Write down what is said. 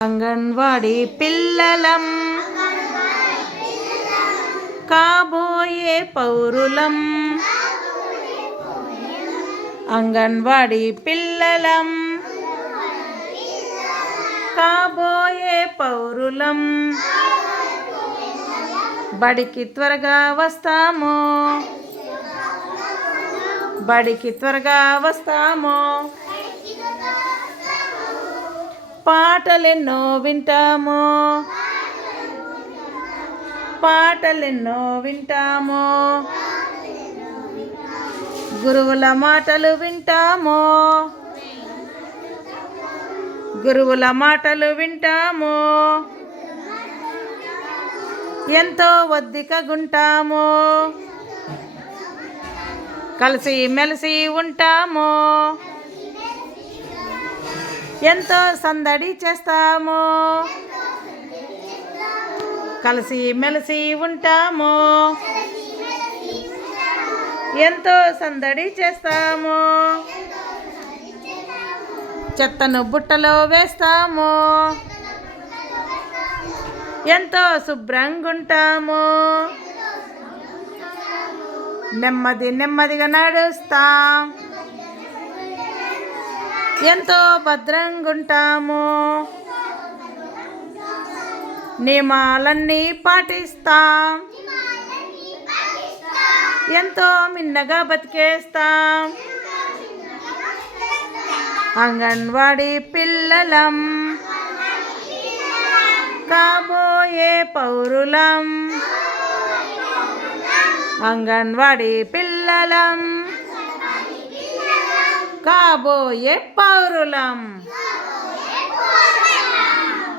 అంగన్వాడీ పిల్లలం కాబోయే పౌరులం. అంగన్వాడీ పిల్లలం కాబోయే పౌరులం. బడికి త్వరగా వస్తాము, బడికి త్వరగా వస్తాము. పాటలెన్నో వింటాము, పాటలెన్నో వింటాము. గురువుల మాటలు వింటాము, గురువుల మాటలు వింటాము. ఎంతో ఒద్దికగుంటాము, కలిసి మెలిసి ఉంటాము. ఎంతో సందడి చేస్తాము, కలిసి మెలిసి ఉంటాము. ఎంతో సందడి చేస్తాము. చెత్తను బుట్టలో వేస్తాము, ఎంతో శుభ్రంగా ఉంటాము. నెమ్మది నెమ్మదిగా నడుస్తాం, ఎంతో భద్రంగా ఉంటాము. నియమాలన్నీ పాటిస్తాం, ఎంతో మిన్నగా బతికేస్తాం. అంగన్వాడీ పిల్లలం కాబోయే పౌరులం. అంగన్వాడీ పిల్లలం కాబోయే పౌరులం.